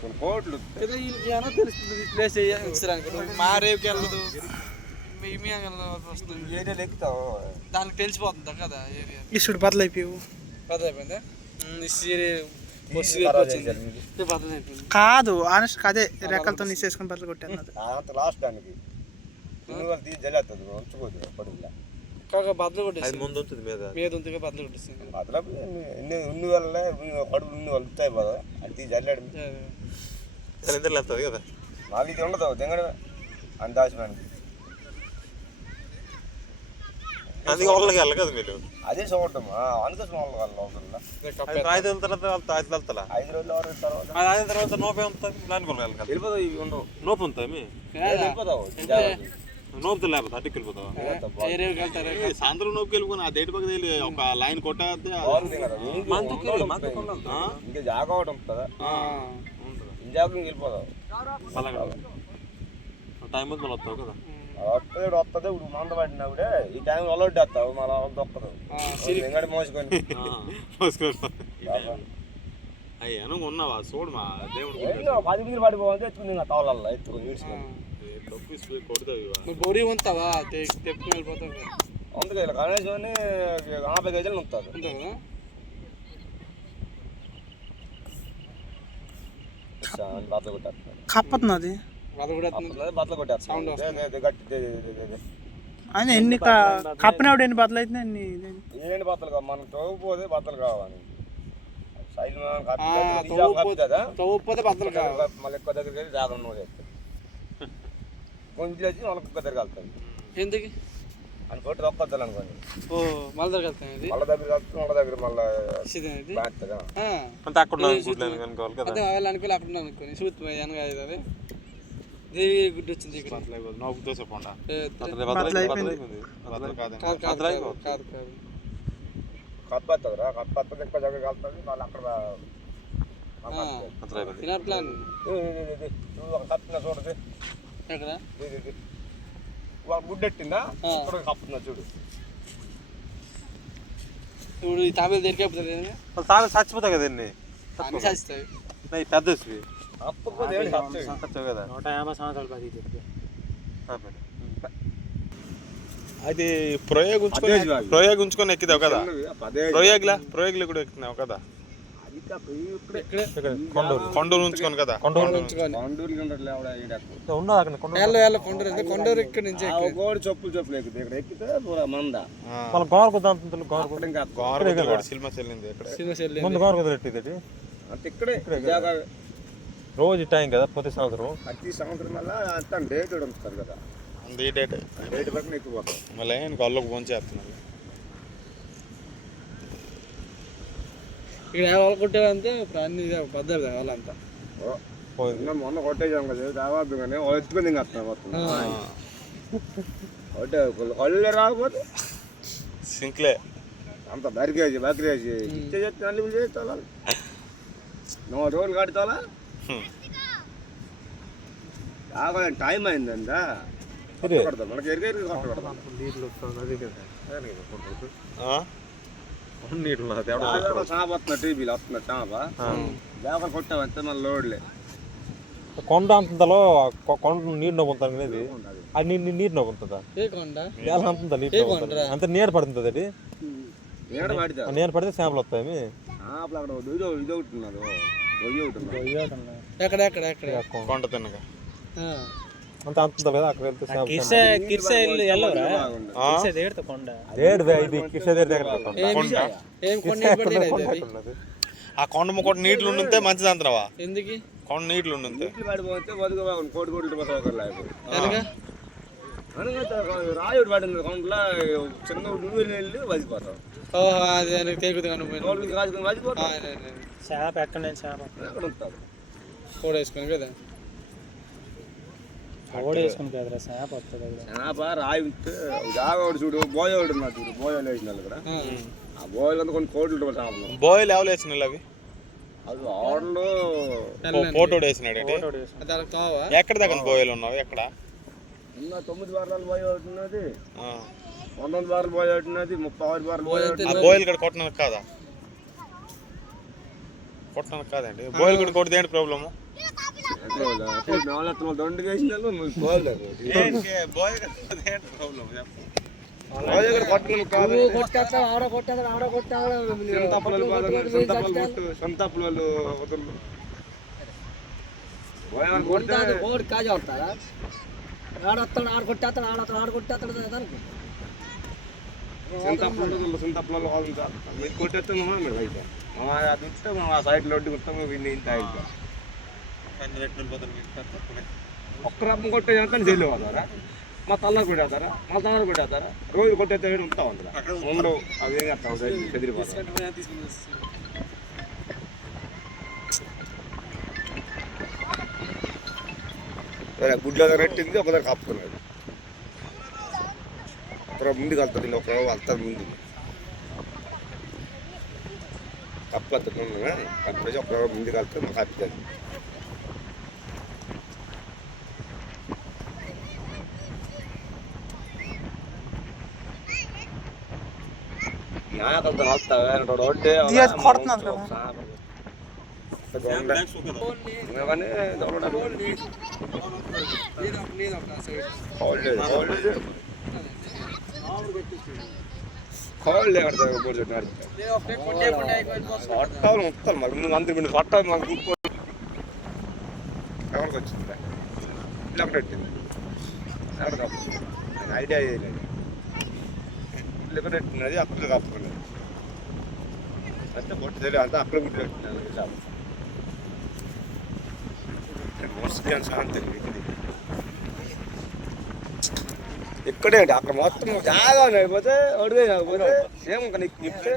కొన్ని కోట్లు వీళ్ళకి ఏమో తెలుస్తుంది ప్లేస్ మా రేపుకి వెళ్ళదు వస్తుంది ఏరియాలో ఎక్కుతావు దానికి తెలిసిపోతుందా కదా ఏరియా ఇసుడు బదులైపోయావు బదులైపోయిందా కాదు ఆనెస్ట్ అదే రెక్కలతో నీసేసుకుని బదులు కొట్టాను అంత లాస్ట్ దానికి తీసి జల్లేస్తుంది ఉంచుకోదు పడుగులా కాక బదులు కొట్టేసి ముందు ఉంటుంది మీద ఉంటుంది బదులు కొట్టేస్తుంది బదులు ఉన్ని వల్ల కడుపు ఉన్ని వాళ్ళు ఉంటాయి కదా అది తీసి జల్లాడు వెళ్తుంది కదా నాకు ఇది ఉండదు దిగడమే అని దాచిపోయానికి అందుకే వాళ్ళకి వెళ్ళ కదా మీరు అదే చూడటం అందుకోసం వాళ్ళు అవసరం 5 రోజుల తర్వాత 5 వెళ్తా 5 రోజులు 6 రోజుల తర్వాత 5 తర్వాత నోపే ఉంటుంది దానికి వెళ్ళాలి వెళ్ళిపోతావు ఇవి ఉండవు నోపు ఉంటాయి వెళ్ళిపోతావు నోపుతో లేకపోతే అడ్డుకి వెళ్ళిపోతావు సాయంత్రం నోపుకి వెళ్ళిపోయి ఆ డేట్ పక్కన వెళ్ళి ఒక లైన్ కొట్టేస్తే ఇంకా జాగా ఒకటి ఉంటుంది కదా జాగ్రత్తగా వెళ్ళిపోతావు టైం వద్దు మళ్ళీ వస్తావు కదా వస్తుంది ఇప్పుడు మంద పడినప్పుడే ఈ టైం అలౌట్ వస్తావు మళ్ళీ దొక్కదు ఎంగడి మోసుకొని అయ్యా ఉన్నావా చూడు మా దేవుడు 10 మీలు పడిపోతే ఎత్తుకుని తవలల్లో ఎత్తుకుని ఈడ్చుకొని బోరీ ఉంటావా తెప్పుకుని వెళ్ళిపోతావు అందుకే కనీసం 50 కేజీలు ఉంటారు బట్టలు కొట్టేస్తారు కప్పతున్నది బట్టలు కొట్టేస్తారు గట్టి ఆయన ఎన్ని కప్పినప్పుడు ఎన్ని బట్టలు అయితే ఎన్ని బట్టలు కావాలి మనం తవ్వుపోతే బట్టలు కావాలి సైడ్ బట్టలు కావాలి మళ్ళీ ఎక్కువ దగ్గరికి వెళ్ళి జాగ్రత్త కొంచెం వచ్చి మళ్ళీ కుక్క దగ్గర వెళ్తాను ఎందుకు అని కొట్టి రొక్కొద్దాను అనుకోండి మళ్ళీ దగ్గర వెళ్తాను మళ్ళీ దగ్గర వెళ్తాను మళ్ళీ దగ్గర మళ్ళీ అనుకోలే అక్కడ అనుకోని చూస్తుంది అదే దేవి గుడ్డు వచ్చింది ఇక్కడ నోపుతో చెప్పండి కప్పేస్తుందిరా కప్పేస్తుంది ఎక్కువ దగ్గర కలుతుంది మళ్ళీ అక్కడ ప్లాన్ కప్పిన చూడది ఎక్కడ గుడ్డెట్టిందా ఇక్కడ కప్పుతున్నా చూడు ఇప్పుడు ఈ తాబేలు దొరికేపోతుంది తాబేలు చచ్చిపోతాయి కదా ఎన్ని చచ్చిపోతాయి పెద్ద కదా 150 సంవత్సరాలు అది ప్రయోగించుకొని ఎక్కిదావు కదా ప్రయోగ్లో కూడా ఎక్కుతున్నావు కదా కొండూరు ఉంచుకోను కదా కొండూరు చెప్పులు ఎక్కితే ఇక్కడ ఎక్కితే మంద రోజు టైం కదా ప్రతి సంవత్సరం వల్ల అంత డేట్ ఉంటుంది కదా డేట్ వరకు ఎక్కిపోతాం మళ్ళీ గొల్లకు పోంచేస్తున్నాను ఇక్కడ వాళ్ళు కొట్టేదంటే ఇప్పుడు అన్ని పద్ధతి వాళ్ళంతా మొన్న కొట్టేసాం కదా దాదాపు కానీ ఎత్తుకొని వస్తాం మొత్తం కళ్ళు రాకపోతే సింక్లే అంత బరికేసి ఇచ్చేసి అల్లి చేస్తాను 4 రోజులు కడతాలా టైం అయిందంట కొడతాం మనకి ఎరిగేరికి కొట్టకూడదు చాప వస్తున్నా టీవీలు వస్తున్నా చాప జాగ్రత్త కొట్టామంటే మన లోడ్లే కొండ అంతలో కొండ నీరు నవ్వుతాను అనేది అది నీరు నవ్వుతుందా అంత నీరు పడుతుంది అది నీరు పడితే చేపలు వస్తాయి ఇది ఒకటిన్నారు కొండ తిన్నగా అంత అంత కదా అక్కడ వెళ్తే ఆ కొండ ముక్కటి నీటిలో ఉంటే మంచిది అంటున్నావా ఎందుకు కొండ నీటిలో ఉంటే రాయుడు పడింది కొండలో చిన్న నువ్వు వెళ్ళి వదిలిపోతావు చేప ఎక్కడ ఎక్కడ ఉంటారు వేసుకుని కదా చేప రాయి ఉంటే జాగోడు చూడు బోయోడు ఉన్నా చూడు బోయోలు వేసిన వాళ్ళు కూడా ఆ బోయలు అంతా కొన్ని కోట్లు చేపలు బోయలు ఎవరు వేసిన అవి అది ఆడలు ఫోటో వేసినాడు ఎక్కడ దగ్గర బోయలు ఉన్నావు ఎక్కడ ఇంకా 9 వారాలు బోయోడు ఉన్నది 19 వారాలు బోయోడు ఉన్నది 36 వారాలు బోయోడు బోయలు కూడా కొట్టడానికి కాదా కొట్టడానికి కాదండి బోయలు కూడా కొడితే ఏంటి ప్రాబ్లము దొండ వేసిన పోలేదు కాజా ఉంటారా ఆడొస్తాడు ఆడ కొట్టేస్తాడు ఆడొస్తాడు దానికి చింతపులలో మీరు కొట్టేస్తామా మేము అయితే అది ఉంటే మేము ఆ సైడ్లో ఒడ్డు కొట్టాము విన్ని ఇంత అయితే ఒక్క రకం కొట్టేదాకా జైలు పోతారా మా తల్ల కొట్టేస్తారా మా తల కొట్టేస్తారా రోజు కొట్టేస్తే ఉంటాం అందులో ఉండవు అదేం అట్లా చెదిరిపోతారు గుడ్ల రెట్టింది ఒక దగ్గర కప్పుకున్నాడు ఒక ముందుకు వెళ్తుంది ఒక వెళ్తారు ముందు కప్పు వస్తుంది కప్పేసి ఒక ముందుకు వెళ్తే మాకు కప్పుతుంది మొత్తం మరి ముందు అందరి ముందు పట్టాలి మాకు ఎవరికి వచ్చింది ఇలా పెట్టింది ఐడియా చేయలేదు ఇల్లు పెట్టినది అక్కడ కప్పుకున్నది అంటే బొట్టు తెలియదు అంతా అక్కడ గుడ్డు పెట్టినాను ఇక్కడే అండి అక్కడ మొత్తం జాగా అయిపోతే అడిగే కాకపోతే సేమ్ ఇంకా నీకు చెప్తే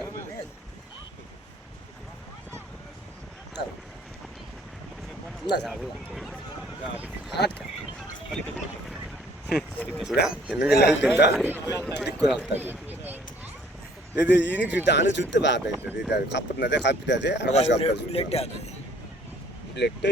చూడా ఎందుకు వెళ్తుందా దిక్కుని వస్తుంది ఇది ఈయనకి చూస్తే ఆమె చూస్తే బాగా అవుతుంది కప్పుతుంది అదే కప్పితే అదే అడవాసి కప్పుతుంది బ్లడ్